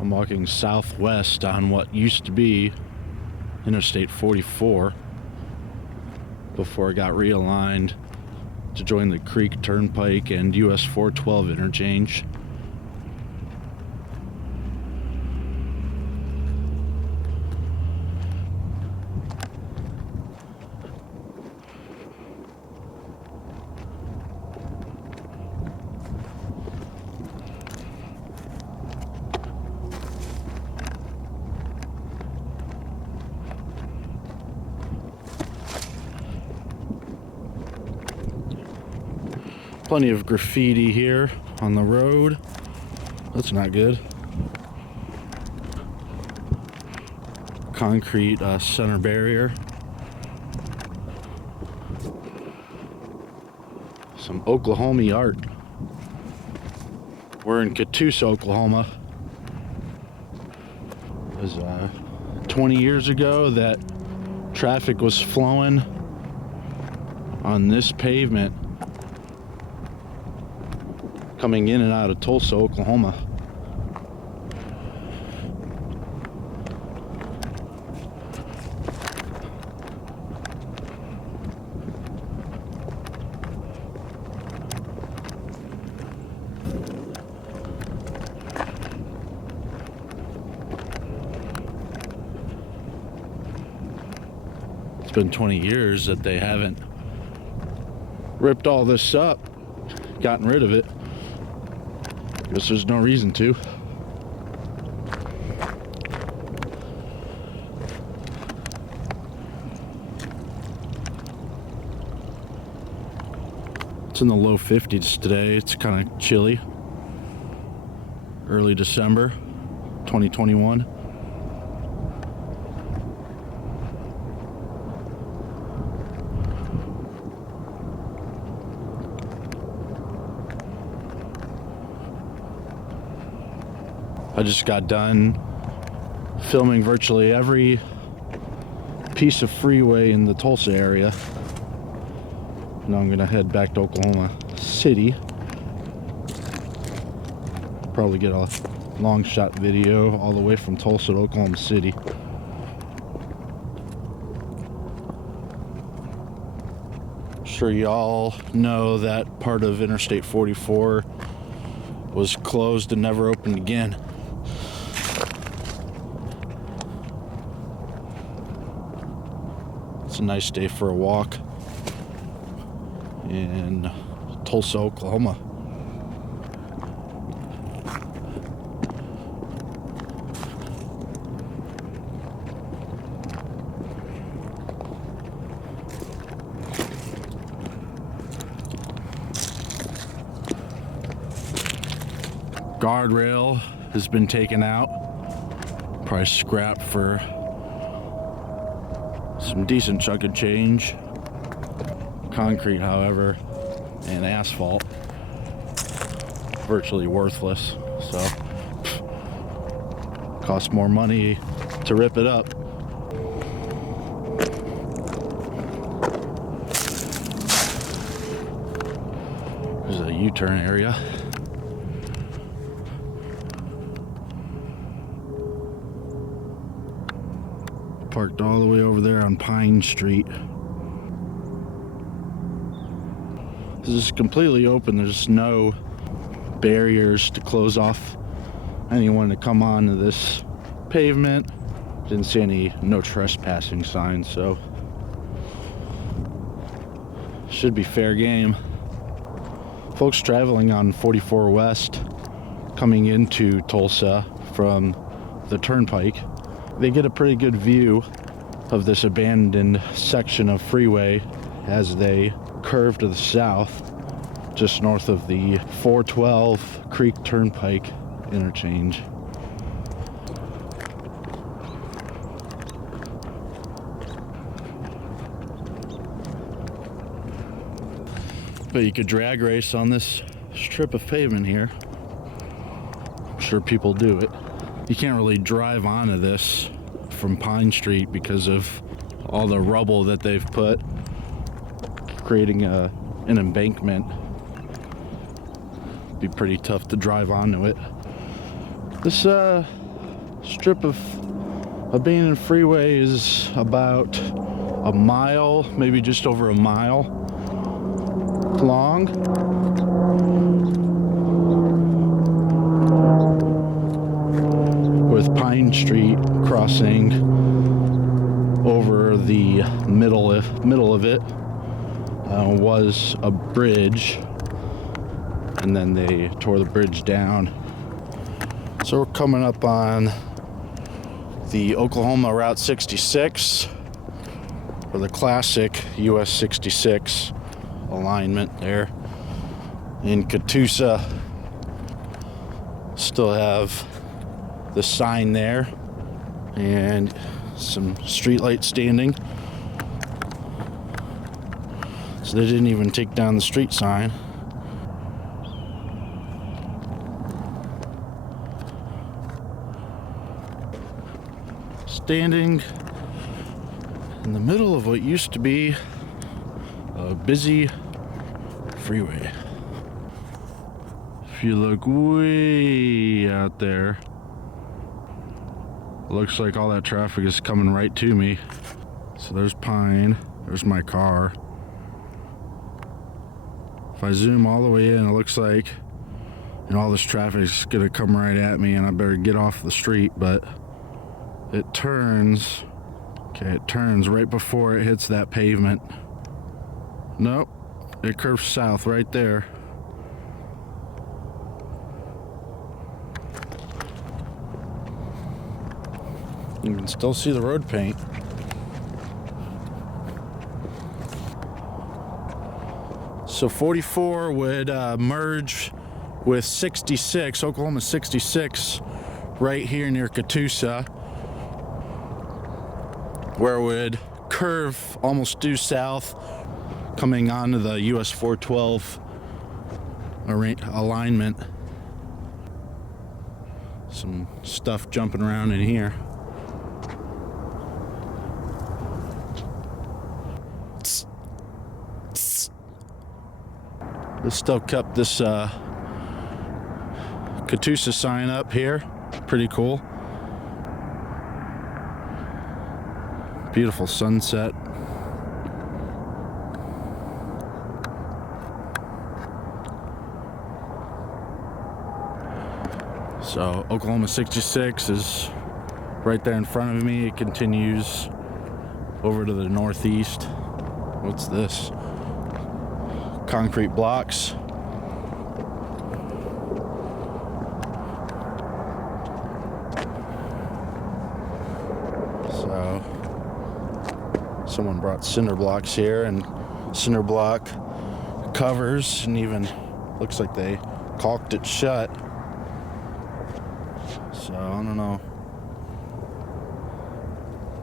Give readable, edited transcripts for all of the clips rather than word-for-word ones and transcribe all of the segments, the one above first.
I'm walking southwest on what used to be Interstate 44 before it got realigned to join the Creek Turnpike and US 412 interchange. Plenty of graffiti here on the road. That's not good. Concrete center barrier. Some Oklahoma art. We're in Catoosa, Oklahoma. It was 20 years ago that traffic was flowing on this pavement coming in and out of Tulsa, Oklahoma. It's been 20 years that they haven't ripped all this up, gotten rid of it. Guess there's no reason to. It's in the low 50s today. It's kind of chilly. Early December 2021. I just got done filming virtually every piece of freeway in the Tulsa area. Now I'm gonna head back to Oklahoma City. Probably get a long shot video all the way from Tulsa to Oklahoma City. Sure y'all know that part of Interstate 44 was closed and never opened again. It's a nice day for a walk in Tulsa, Oklahoma. Guardrail has been taken out, probably scrapped for some decent chunk of change. Concrete, however, and asphalt, virtually worthless. So, costs more money to rip it up. There's a U-turn area. Parked all the way over there on Pine Street. This is completely open. There's no barriers to close off anyone to come onto this pavement. Didn't see any no trespassing signs, so should be fair game. Folks traveling on 44 West coming into Tulsa from the turnpike, they get a pretty good view of this abandoned section of freeway as they curve to the south, just north of the 412 Creek Turnpike interchange. But you could drag race on this strip of pavement here. I'm sure people do it. You can't really drive onto this from Pine Street because of all the rubble that they've put, creating an embankment. Be pretty tough to drive onto it. This strip of abandoned freeway is about a mile, maybe just over a mile long. With Pine Street crossing over the middle of it. Was a bridge, and then they tore the bridge down. So we're coming up on the Oklahoma Route 66, or the classic US 66 alignment there in Catoosa. Still have the sign there and some streetlights standing. So they didn't even take down the street sign. Standing in the middle of what used to be a busy freeway. If you look way out there, it looks like all that traffic is coming right to me. So there's Pine, there's my car. If I zoom all the way in, it looks like, all this traffic is gonna come right at me and I better get off the street, but it turns right before it hits that pavement. Nope, it curves south right there. You can still see the road paint. So 44 would merge with 66, Oklahoma 66, right here near Catoosa, where it would curve almost due south, coming onto the US 412 alignment. Some stuff jumping around in here. They still kept this Catoosa sign up here. Pretty cool. Beautiful sunset. So Oklahoma 66 is right there in front of me. It continues over to the northeast. What's this? Concrete blocks. So someone brought cinder blocks here and cinder block covers, and even looks like they caulked it shut. So I don't know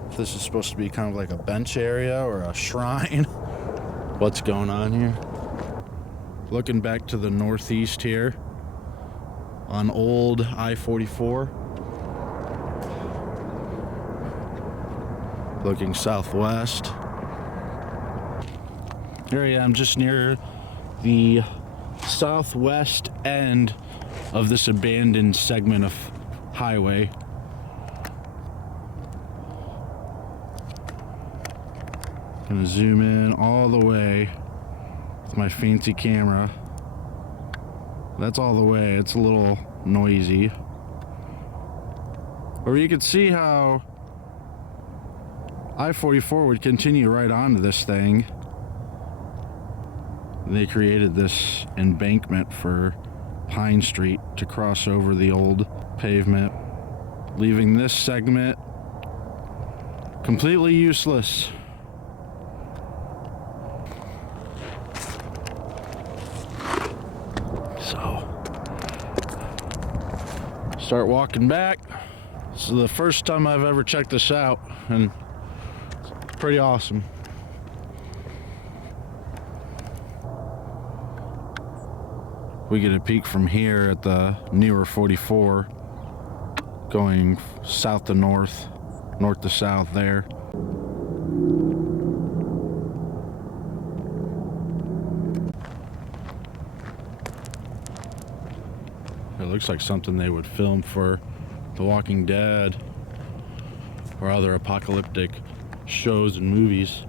if this is supposed to be kind of like a bench area or a shrine. What's going on here? Looking back to the northeast here on old I-44. Looking southwest. Here I am just near the southwest end of this abandoned segment of highway. Gonna zoom in all the way with my fancy camera. That's all the way. It's a little noisy. Or you can see how I-44 would continue right onto this thing. They created this embankment for Pine Street to cross over the old pavement, leaving this segment completely useless. So, start walking back. This is the first time I've ever checked this out, and it's pretty awesome. We get a peek from here at the newer 44, going south to north, north to south there. It looks like something they would film for The Walking Dead or other apocalyptic shows and movies.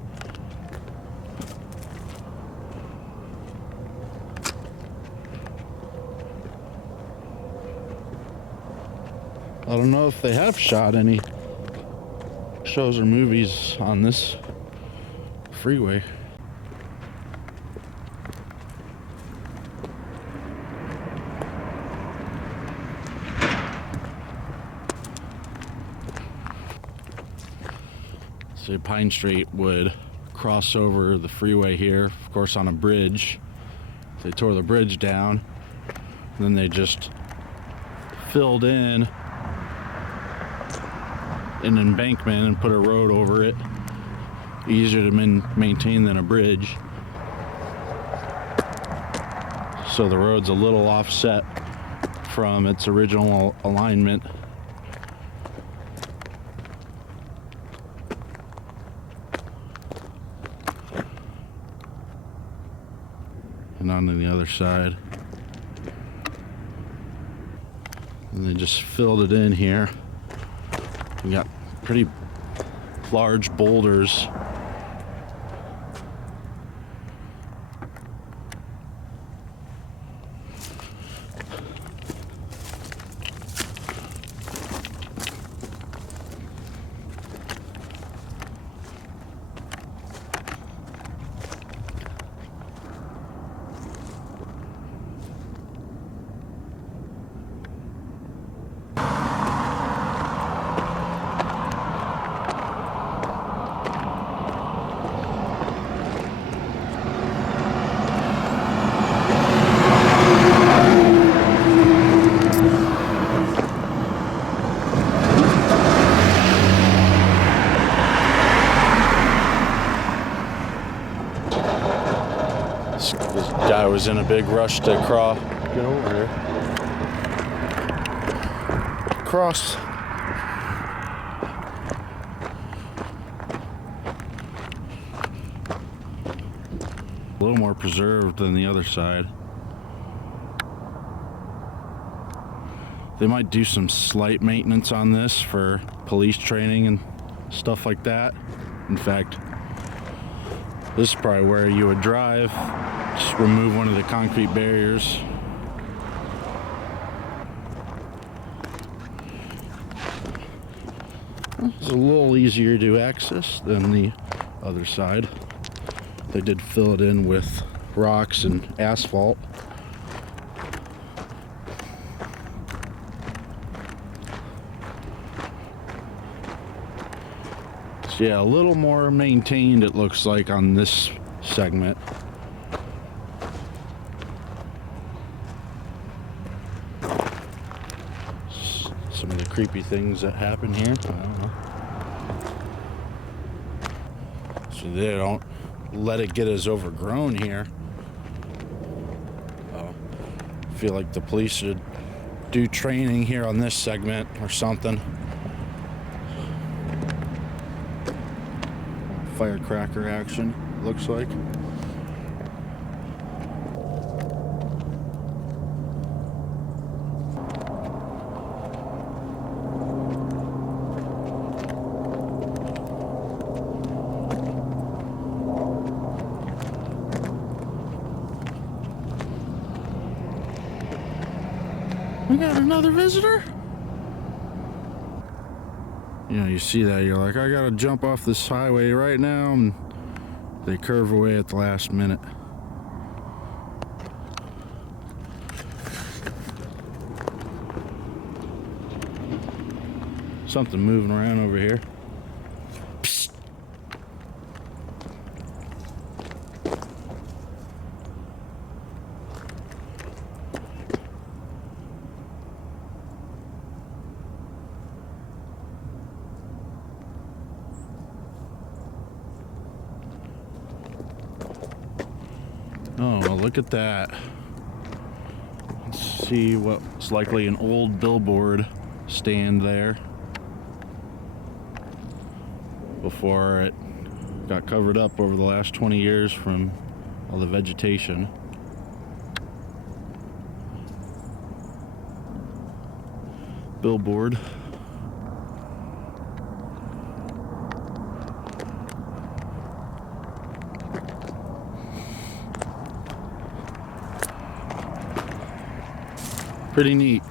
I don't know if they have shot any shows or movies on this freeway. So Pine Street would cross over the freeway here, of course on a bridge. They tore the bridge down, and then they just filled in an embankment and put a road over it. Easier to maintain than a bridge. So the road's a little offset from its original alignment. And on to the other side. And they just filled it in here. We got pretty large boulders. This guy was in a big rush to get over here. Cross. A little more preserved than the other side. They might do some slight maintenance on this for police training and stuff like that. In fact, this is probably where you would drive. Just remove one of the concrete barriers. It's a little easier to access than the other side. They did fill it in with rocks and asphalt. So yeah, a little more maintained it looks like on this segment. Some of the creepy things that happen here, I don't know. So they don't let it get as overgrown here. I feel like the police should do training here on this segment or something. Firecracker action, looks like. We got another visitor? You know, you see that, you're like, I gotta jump off this highway right now, and they curve away at the last minute. Something moving around over here. Psst. Oh, well, look at that. Let's see what's likely an old billboard stand there before it got covered up over the last 20 years from all the vegetation. billboard. Pretty neat.